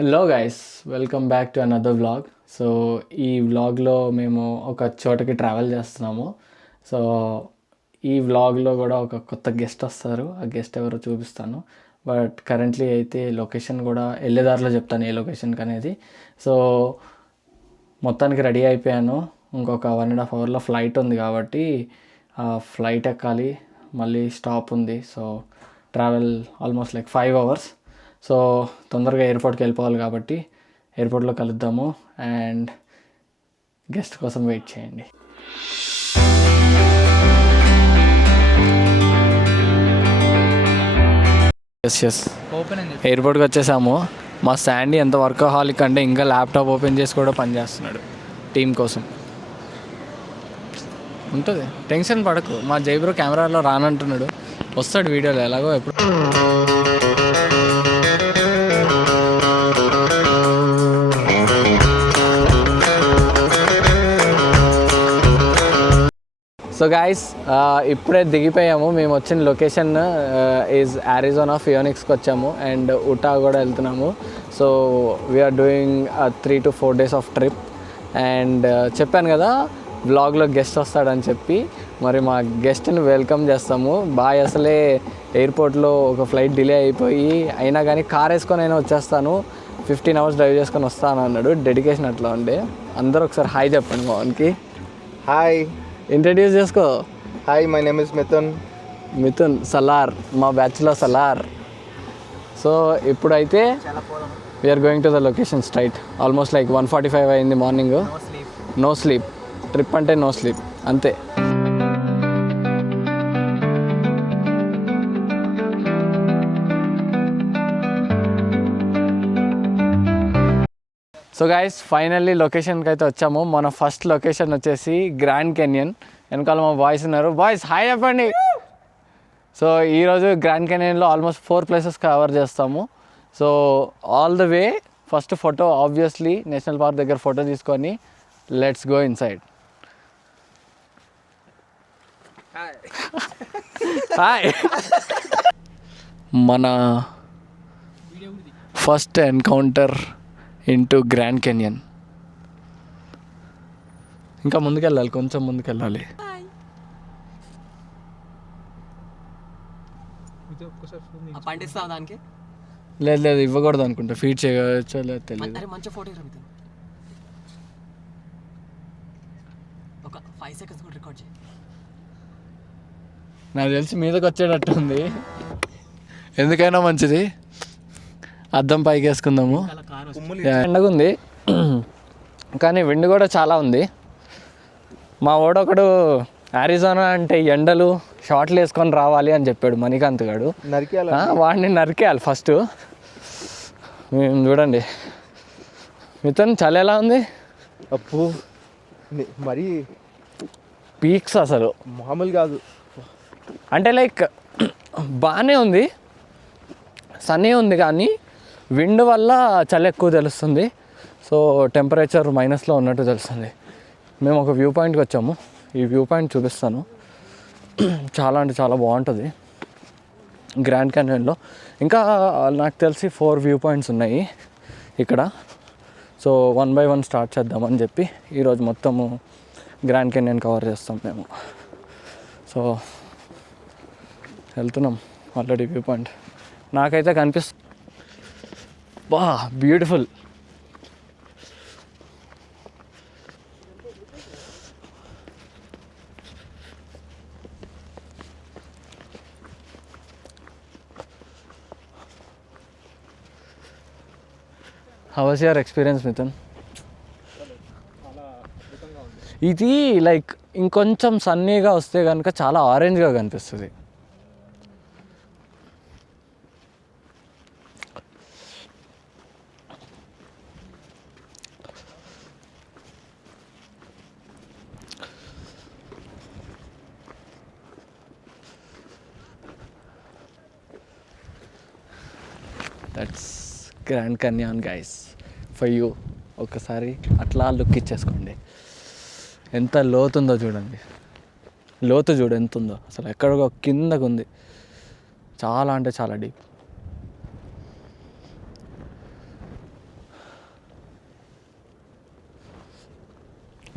Hello guys, welcome back to another vlog. So ఈ వ్లాగ్లో మేము ఒక చోటకి ట్రావెల్ చేస్తున్నాము. సో ఈ వ్లాగ్లో కూడా ఒక కొత్త గెస్ట్ వస్తారు. ఆ గెస్ట్ ఎవరో చూపిస్తాను. బట్ కరెంట్లీ అయితే లొకేషన్ కూడా వెళ్ళేదారిలో చెప్తాను ఏ లొకేషన్కి అనేది. సో మొత్తానికి రెడీ అయిపోయాను. ఇంకొక 1.5 అవర్లో ఫ్లైట్ ఉంది కాబట్టి ఫ్లైట్ ఎక్కాలి, మళ్ళీ స్టాప్ ఉంది. So travel almost like 5 hours. So తొందరగా ఎయిర్పోర్ట్కి వెళ్ళిపోవాలి కాబట్టి ఎయిర్పోర్ట్లో కలుద్దాము. అండ్ గెస్ట్ కోసం వెయిట్ చేయండి. ఎస్ ఎయిర్పోర్ట్కి వచ్చేసాము. మా శాండీ ఎంత వర్కహాలిక్ అంటే ఇంకా ల్యాప్టాప్ ఓపెన్ చేసి కూడా పనిచేస్తున్నాడు టీం కోసం. ఉంటుంది, టెన్షన్ పడకు. మా జైబ్రో కెమెరాలో రానంటున్నాడు, వస్తాడు వీడియోలో ఎలాగో ఎప్పుడు. సో గాయస్, ఇప్పుడే దిగిపోయాము. మేము వచ్చిన లొకేషన్ ఈజ్ అరిజోనా, ఫియోనిక్స్కి వచ్చాము అండ్ ఉటా కూడా వెళ్తున్నాము. So we are doing 3 to 4 days of trip. And చెప్పాను కదా వ్లాగ్లో గెస్ట్ వస్తాడని చెప్పి, మరి మా గెస్ట్ని వెల్కమ్ చేస్తాము. బాయ్ అసలే ఎయిర్పోర్ట్లో ఒక ఫ్లైట్ డిలే అయిపోయి అయినా కానీ కార్ వేసుకొని అయినా వచ్చేస్తాను, 15 hours డ్రైవ్ చేసుకొని వస్తాను అన్నాడు. డెడికేషన్ అట్లా ఉండే. అందరూ ఒకసారి హాయ్ చెప్పండి మోహన్కి. హాయ్, ఇంట్రడ్యూస్ చేసుకో. Hi, my name is Mithun Salar, మా బ్యాచ్లో సలార్. సో ఇప్పుడైతే we are going to the location straight. Almost like 1:45 అయింది మార్నింగ్. No sleep. ట్రిప్ అంటే నో స్లీప్ అంతే. సో గైస్, ఫైనల్లీ లొకేషన్కి అయితే వచ్చాము. మన ఫస్ట్ లొకేషన్ వచ్చేసి గ్రాండ్ కెనియన్. వెనకాల మా బాయ్స్ ఉన్నారు. బాయ్స్ హాయ్ చెప్పండి. సో ఈరోజు గ్రాండ్ కెనియన్లో ఆల్మోస్ట్ 4 places కవర్ చేస్తాము. So all the way first photo obviously national park దగ్గర ఫోటో తీసుకొని లెట్స్ గో ఇన్సైడ్. హాయ్. మన first encounter into grand canyon. ఇంకా ముందుకెళ్ళాలి, కొంచెం ముందుకెళ్ళాలి. లేదు లేదు, ఇవ్వకూడదు అనుకుంటా. ఫీడ్ చేయవచ్చో లేదు తెలియదు. నాకు తెలిసి మీదకి వచ్చేటట్టు ఉంది. ఎందుకైనా మంచిది, అద్దం పైకి వేసుకుందాము. ఎండగా ఉంది కానీ విండ్ కూడా చాలా ఉంది. మా వాడొకడు అరిజోనా అంటే ఎండలు షార్ట్లు వేసుకొని రావాలి అని చెప్పాడు మణికాంత్ గాడు. వాడిని నరికేయాలి ఫస్ట్. చూడండి మిథున్, చలి ఎలా ఉంది? అప్పు మరి పీక్స్ అసలు మామూలు కాదు. అంటే లైక్ బాగానే ఉంది, సన్నీ ఉంది, కానీ విండ్ వల్ల చలి ఎక్కువ తెలుస్తుంది. సో టెంపరేచర్ మైనస్లో ఉన్నట్టు తెలుస్తుంది. మేము ఒక వ్యూ పాయింట్కి వచ్చాము. ఈ వ్యూ పాయింట్ చూపిస్తాను. చాలా అంటే చాలా బాగుంటుంది గ్రాండ్ కెనియన్లో. ఇంకా నాకు తెలిసి 4 వ్యూ పాయింట్స్ ఉన్నాయి ఇక్కడ. సో 1 by 1 స్టార్ట్ చేద్దామని చెప్పి ఈరోజు మొత్తము గ్రాండ్ కెనియన్ కవర్ చేస్తాం మేము. సో వెళ్తున్నాం. ఆల్రెడీ వ్యూ పాయింట్ నాకైతే కనిపిస్తుంది. బా beautiful. How was your experience Mithun? ఇది లైక్ ఇంకొంచెం సన్నీగా వస్తే కనుక చాలా ఆరెంజ్గా కనిపిస్తుంది. That's grand canyon guys for you. ఒకసారి అట్లా లుక్ ఇచ్చేసుకోండి. ఎంత లోతుందో చూడండి. లోతు చూడు ఎంత ఉందో అసలు. ఎక్కడికో కిందకు ఉంది. చాలా అంటే చాలా డీప్.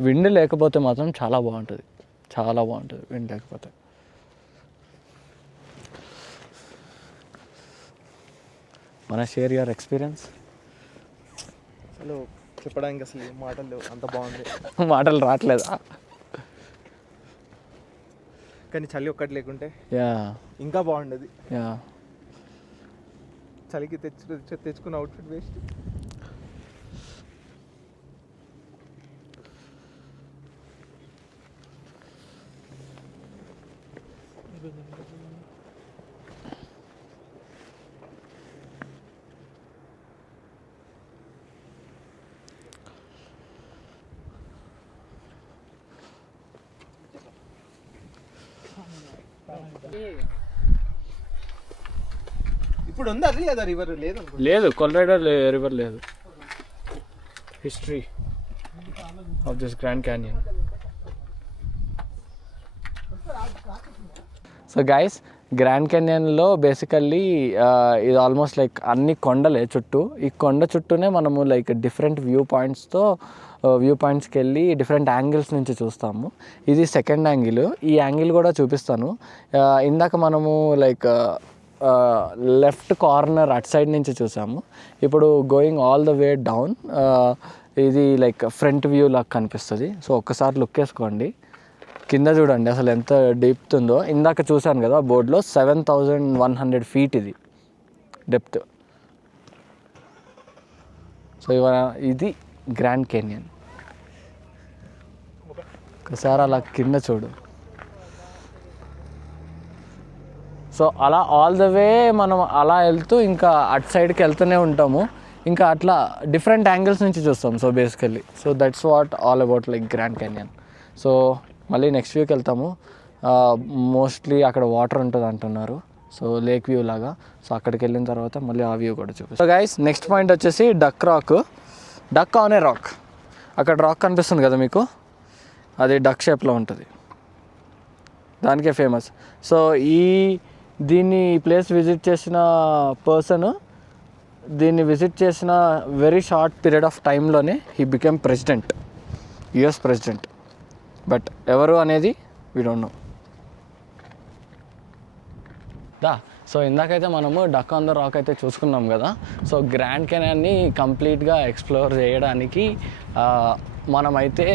విండ్ లేకపోతే మాత్రం చాలా బాగుంటుంది, చాలా బాగుంటుంది విండ్ లేకపోతే. మన షేర్ యువర్ ఎక్స్పీరియన్స్. అసలు చెప్పడానికి అసలు ఏం మాటలు లేవు, అంత బాగుంది. మాటలు రావట్లేదా? కానీ చలి ఒక్కటి లేకుంటే యా ఇంకా బాగుండేది. యా. చలికి తెచ్చుకున్న అవుట్ఫిట్ వేస్ట్. ఇప్పుడు ఉంది అది లేదా రివర్ లేదు లేదు, కొలరైడర్ రివర్ లేదు. History of this Grand Canyon. So guys, Grand క్యానియన్లో బేసికల్లీ ఇది ఆల్మోస్ట్ లైక్ అన్ని కొండలే చుట్టూ. ఈ కొండ చుట్టూనే మనము లైక్ డిఫరెంట్ వ్యూ పాయింట్స్కి వెళ్ళి డిఫరెంట్ యాంగిల్స్ నుంచి చూస్తాము. ఇది సెకండ్ యాంగిల్. ఈ యాంగిల్ కూడా చూపిస్తాను. ఇందాక మనము లైక్ లెఫ్ట్ కార్నర్ అటు సైడ్ నుంచి చూసాము. ఇప్పుడు going all the way down, ఇది లైక్ ఫ్రంట్ వ్యూ లాగా కనిపిస్తుంది. సో ఒక్కసారి లుక్ వేసుకోండి, కింద చూడండి అసలు ఎంత డెప్త్ ఉందో. ఇందాక చూశాను కదా బోర్డులో 7100 feet ఇది డెప్త్. సో ఇది గ్రాండ్ క్యానియన్. ఒకసారి అలా కింద చూడు. సో అలా ఆల్ ద వే మనం అలా వెళ్తూ ఇంకా అటు సైడ్కి వెళ్తూనే ఉంటాము. ఇంకా అట్లా డిఫరెంట్ యాంగిల్స్ నుంచి చూస్తాం. So basically so that's what all about like Grand Canyon. సో మళ్ళీ నెక్స్ట్ వీక్ వెళ్తాము. మోస్ట్లీ అక్కడ వాటర్ ఉంటుంది అంటున్నారు, సో లేక్ వ్యూ లాగా. సో అక్కడికి వెళ్ళిన తర్వాత మళ్ళీ ఆ వ్యూ కూడా చూపిస్తాం. సో గైస్, నెక్స్ట్ పాయింట్ వచ్చేసి Duck Rock. Duck on a rock. అక్కడ రాక్ కనిపిస్తుంది కదా మీకు, అది డక్ షేప్లో ఉంటుంది, దానికే ఫేమస్. సో దీన్ని ప్లేస్ విజిట్ చేసిన పర్సన్, దీన్ని విజిట్ చేసిన వెరీ షార్ట్ పీరియడ్ ఆఫ్ టైంలోనే he became president, US president. But ఎవరు అనేది వీ డోంట్ నో. సో ఇందాకైతే మనము డక్ ఆన్ ద రాక్ అయితే చూసుకున్నాం కదా. సో గ్రాండ్ కెనాన్ని కంప్లీట్గా ఎక్స్ప్లోర్ చేయడానికి మనమైతే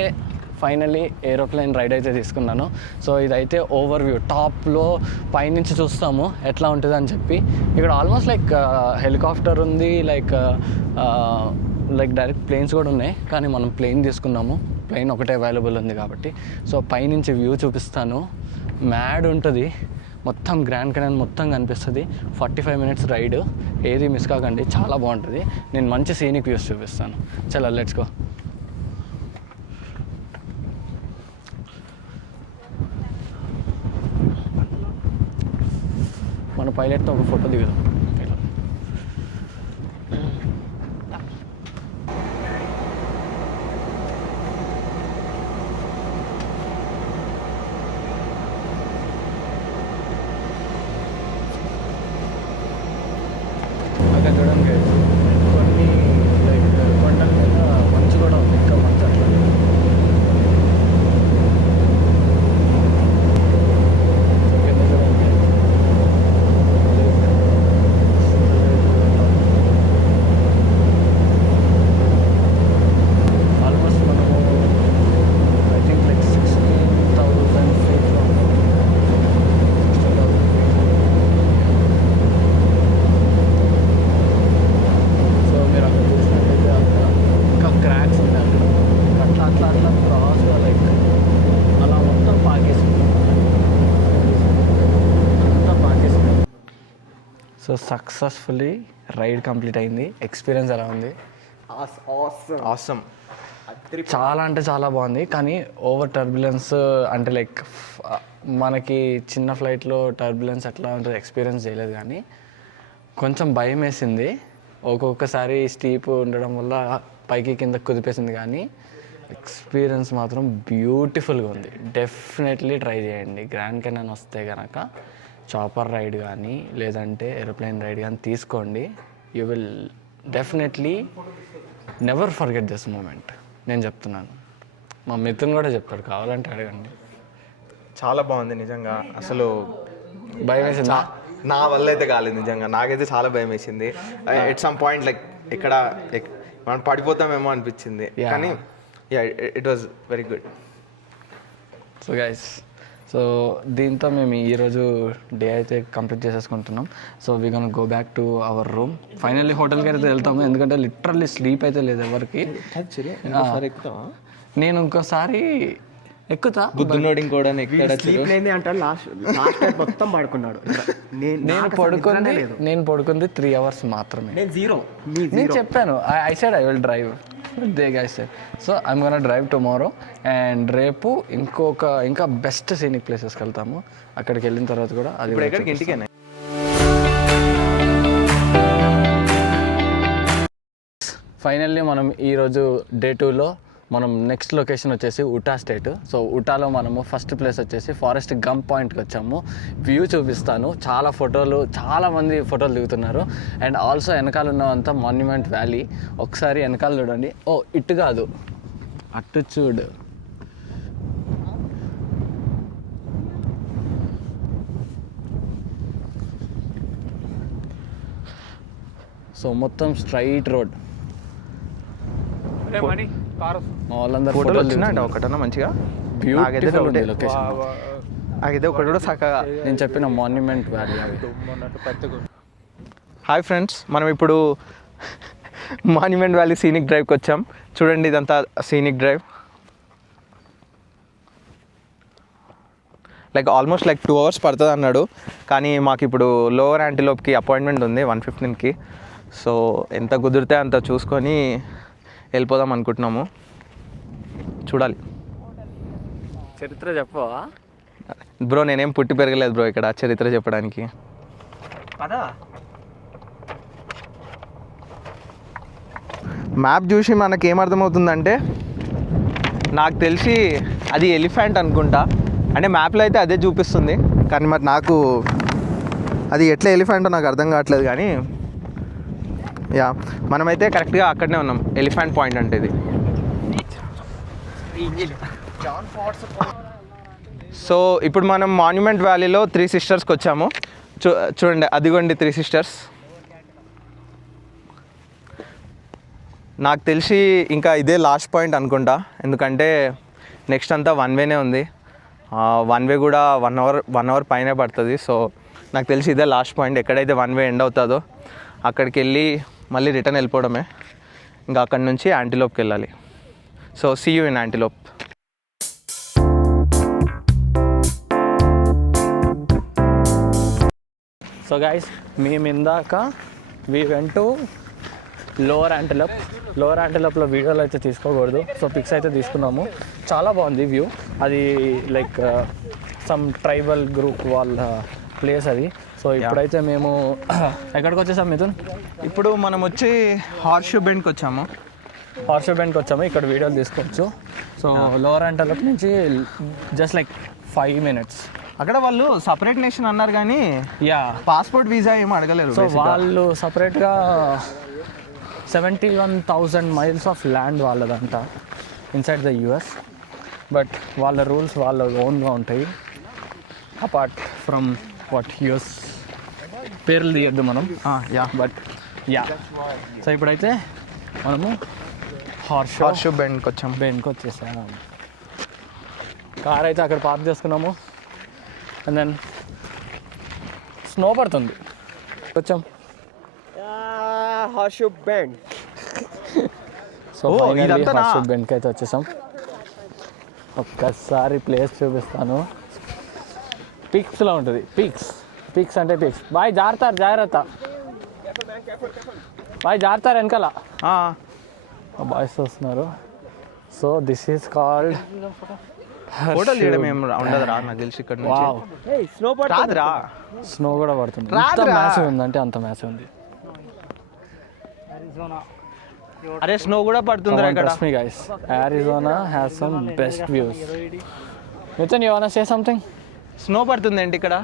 ఫైనల్లీ ఏరోప్లేన్ రైడ్ అయితే తీసుకున్నాను. సో ఇదైతే ఓవర్ వ్యూ, టాప్లో పైనుంచి చూస్తాము ఎట్లా ఉంటుంది అని చెప్పి. ఇక్కడ ఆల్మోస్ట్ లైక్ హెలికాప్టర్ ఉంది, లైక్ డైరెక్ట్ ప్లేన్స్ కూడా ఉన్నాయి, కానీ మనం ప్లేన్ తీసుకున్నాము. ప్లేన్ ఒకటే అవైలబుల్ ఉంది కాబట్టి. సో పైనుంచి వ్యూ చూపిస్తాను. మ్యాడ్ ఉంటుంది, మొత్తం గ్రాండ్ కెనాన్ మొత్తం కనిపిస్తుంది. 45 minutes రైడ్, ఏది మిస్ కాకండి, చాలా బాగుంటుంది. నేను మంచి సీనిక్ వ్యూస్ చూపిస్తాను. చలో లెట్స్ గో. మన పైలట్తో ఒక ఫోటో దిగుదాం. అక్కడ చూడండి కొన్ని లైక్ కొండల మీద మంచు కూడా ఉంది, ఇంకా మంచు అట్లా. కింద చూడండి ఆల్మోస్ట్ మనము ఐ థింక్ లైక్ 16,000 feetలో ఉన్నాం. 16,000 feet. సో మీరు అక్కడ చూసినట్టయితే అక్కడ ఇంకా క్రాక్స్ ఉన్నాయి, అక్కడ అట్లా క్రాస్గా లైక్ అలా మొత్తం పాకేసింది, అంతా పాకేసింది. సో సక్సెస్ఫుల్లీ రైడ్ కంప్లీట్ అయింది. ఎక్స్పీరియన్స్ ఎలా ఉంది? ఆసమ్. చాలా అంటే చాలా బాగుంది. కానీ ఓవర్ టర్బులెన్స్ అంటే లైక్ మనకి చిన్న ఫ్లైట్లో టర్బులెన్స్ ఎట్లా ఉంటుంది ఎక్స్పీరియన్స్ చేయలేదు, కానీ కొంచెం భయం వేసింది. ఒక్కొక్కసారి స్టీప్ ఉండడం వల్ల పైకి కింద కుదిపేసింది, కానీ ఎక్స్పీరియన్స్ మాత్రం బ్యూటిఫుల్గా ఉంది. డెఫినెట్లీ ట్రై చేయండి. గ్రాండ్ కెనాన్ వస్తే కనుక చాపర్ రైడ్ కానీ లేదంటే ఏరోప్లేన్ రైడ్ కానీ తీసుకోండి. You will definitely never forget this moment. నేను చెప్తున్నాను, మా మిత్రుని కూడా చెప్తాడు, కావాలంటే అడగండి. చాలా బాగుంది నిజంగా. అసలు భయం వేసింది. నా వల్ల అయితే కాలేదు నిజంగా, నాకైతే చాలా భయం వేసింది. ఎట్ సమ్ పాయింట్ లైక్ ఇక్కడ మనం పడిపోతామేమో అనిపించింది, కానీ it was very good. So guys, so దీంతో మేము ఈరోజు డే అయితే కంప్లీట్ చేసేసుకుంటున్నాం. So we gone go back to our room. Finally హోటల్కి అయితే వెళ్తాము, ఎందుకంటే లిటరల్లీ స్లీప్ అయితే లేదు ఎవరికి. నేను ఇంకోసారి ఎక్కుతా. బుద్ధునోడు ఇంకోటి మొత్తం పడుకున్నాడు. నేను పడుకుంది 3 hours మాత్రమే. నేను చెప్పాను I side I will drive they guys. So I'm gonna drive tomorrow. And రేపు ఇంకా బెస్ట్ సీనిక్ ప్లేసెస్కి వెళ్తాము. అక్కడికి వెళ్ళిన తర్వాత కూడా అది ఇంటికేనా. ఫైనల్లీ మనం ఈరోజు డే 2లో మనం నెక్స్ట్ లొకేషన్ వచ్చేసి ఉటా స్టేట్. సో ఉటాలో మనము ఫస్ట్ ప్లేస్ వచ్చేసి ఫారెస్ట్ గంప్ పాయింట్కి వచ్చాము. వ్యూ చూపిస్తాను. చాలా మంది ఫోటోలు దిగుతున్నారు. అండ్ ఆల్సో వెనకాల ఉన్నదంతా మాన్యుమెంట్ వ్యాలీ. ఒకసారి వెనకాల చూడండి. ఓ ఇటు కాదు, అటు చూడు. సో మొత్తం స్ట్రైట్ రోడ్. మా వాళ్ళందరూ ఫోటోలు వచ్చినాయంట ఒకటన్నా మంచిగా. బ్యూటిఫుల్ ఉంది లొకేషన్. నాకైతే ఒకటి కూడా చక్కగా. నేను చెప్పిన మాన్యుమెంట్ వ్యాలీ. హాయ్ ఫ్రెండ్స్, మనం ఇప్పుడు మాన్యుమెంట్ వ్యాలీ సీనిక్ డ్రైవ్కి వచ్చాం. చూడండి, ఇదంతా scenic drive. Like almost like 2 hours పడుతుంది అన్నాడు, కానీ మాకు ఇప్పుడు లోవర్ యాంటిలోప్కి అపాయింట్మెంట్ ఉంది 1:15కి. సో ఎంత కుదిరితే అంత చూసుకొని వెళ్ళిపోదాం అనుకుంటున్నాము. చూడాలి. చరిత్ర చెప్పవా బ్రో? నేనేం పుట్టి పెరగలేదు బ్రో ఇక్కడ చరిత్ర చెప్పడానికి. మ్యాప్ చూసి మనకి ఏమర్థమవుతుందంటే, నాకు తెలిసి అది ఎలిఫెంట్ అనుకుంటా. అంటే మ్యాప్లో అయితే అదే చూపిస్తుంది, కానీ మరి నాకు అది ఎట్లా ఎలిఫెంటో నాకు అర్థం కావట్లేదు. కానీ మనమైతే కరెక్ట్గా అక్కడనే ఉన్నాం. ఎలిఫెంట్ పాయింట్ అంటే ఇది. సో ఇప్పుడు మనం మాన్యుమెంట్ వ్యాలీలో 3 Sistersకి వచ్చాము. చూడండి, అదిగోండి 3 Sisters. నాకు తెలిసి ఇంకా ఇదే లాస్ట్ పాయింట్ అనుకుంటా, ఎందుకంటే నెక్స్ట్ అంతా 1 వేనే ఉంది. 1 వే కూడా 1 hour పైనే పడుతుంది. సో నాకు తెలిసి ఇదే లాస్ట్ పాయింట్. ఎక్కడైతే 1 వే ఎండ్ అవుతుందో అక్కడికి వెళ్ళి మళ్ళీ రిటర్న్ వెళ్ళిపోవడమే. ఇంకా అక్కడి నుంచి యాంటిలోప్కి వెళ్ళాలి. So see you in Antelope. So guys, మేము ఇందాక వీ వెంట్ టు లోవర్ యాంటిలోప్లో వీడియోలు అయితే తీసుకోకూడదు. సో పిక్స్ అయితే తీసుకున్నాము. చాలా బాగుంది వ్యూ. అది లైక్ సమ్ ట్రైబల్ గ్రూప్ వాళ్ళ ప్లేస్ అది. సో ఇప్పుడైతే మేము ఎక్కడికి వచ్చేసాం మిథున్? ఇప్పుడు మనం వచ్చి హార్షూ బెండ్కి వచ్చాము. ఇక్కడ వీడియోలు తీసుకోవచ్చు. సో లోవర్ యాంటిలోప్ నుంచి జస్ట్ లైక్ 5 minutes. అక్కడ వాళ్ళు సపరేట్ నేషన్ అన్నారు, కానీ పాస్పోర్ట్ వీసా ఏమో అడగలేరు. సో వాళ్ళు సపరేట్గా 71,000 miles ఆఫ్ ల్యాండ్ వాళ్ళదంట ఇన్సైడ్ ద US. బట్ వాళ్ళ రూల్స్ వాళ్ళ ఓన్గా ఉంటాయి, అపార్ట్ ఫ్రమ్ వాట్ US. పేర్లు తీయద్దు మనం. బట్ సో ఇప్పుడైతే మనము హార్షూ బెండ్కి వచ్చేసాము. కార్ అయితే అక్కడ పార్క్ చేసుకున్నాము. అండ్ దెన్ స్నో పడుతుంది. వచ్చాం హార్షూ బెండ్. సో హార్షూ బెండ్కి అయితే వచ్చేసాం. ఒక్కసారి ప్లేస్ చూపిస్తాను. పీక్స్లో ఉంటుంది. పీక్స్ అంటే పీక్స్. బాయ్ జాగ్రత్త బాయ్ జాగ్రత్త వెనకాల బాయ్స్ వస్తున్నారు. సో దిస్ ఈస్ కాల్డ్ ఫోటోలు తీయడం ఏం ఉండదు రా నాకు తెలిసి ఇక్కడ నుంచి. స్నో కూడా పడుతుంది. ఎంత మ్యాసివ్ ఉందంటే అంత మ్యాసివ్ ఉంది. అరే స్నో కూడా పడుతుంది ఇక్కడ. Trust me guys, Arizona has some best views. Mithun, you wanna say something? Snow పడుతుంది ఏంటి ఇక్కడ?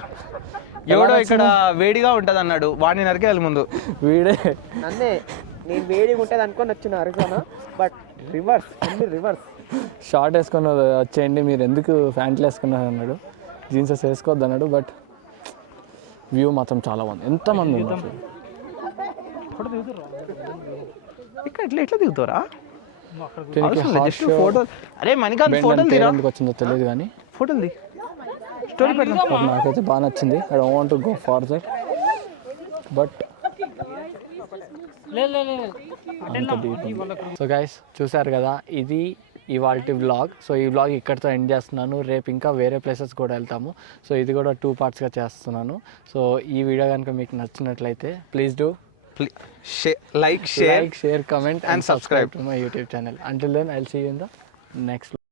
ఎవడో ఇక్కడ వేడిగా ఉంటుంది అన్నాడు, వాడిని నరికేయాలి ముందు. వీడే నేను వేడిగా ఉంటుంది అనుకొని వచ్చిన అరిజోనా, బట్ రివర్స్, అన్ని రివర్స్. షార్ట్ వేసుకొని వచ్చేయండి, మీరు ఎందుకు ప్యాంట్లు వేసుకున్నారు అన్నాడు, జీన్సెస్ వేసుకోవద్దు అన్నాడు. బట్ వ్యూ మాత్రం చాలా బాగుంది. ఎంతమంది ఉన్నారు ఇక్కడ ఎట్లా దిగుతారా? ఫోటో అరే మణికాంత్ ఫోటోలు తీరా, ఎందుకు వచ్చిందో తెలియదు కానీ ఫోటోలు తీ, స్టోరీ పెడతాం. నాకైతే బాగా నచ్చింది. I don't want to go farther, but so guys చూసారు కదా, ఇది ఇవాల్టి వ్లాగ్. సో ఈ వ్లాగ్ ఇక్కడితో ఎండ్ చేస్తున్నాను. రేపు ఇంకా వేరే ప్లేసెస్ కూడా వెళ్తాము. సో ఇది కూడా 2 పార్ట్స్గా చేస్తున్నాను. సో ఈ వీడియో కనుక మీకు నచ్చినట్లయితే please do like, share, comment and subscribe to my YouTube channel. Until then, I'll see you in the next vlog.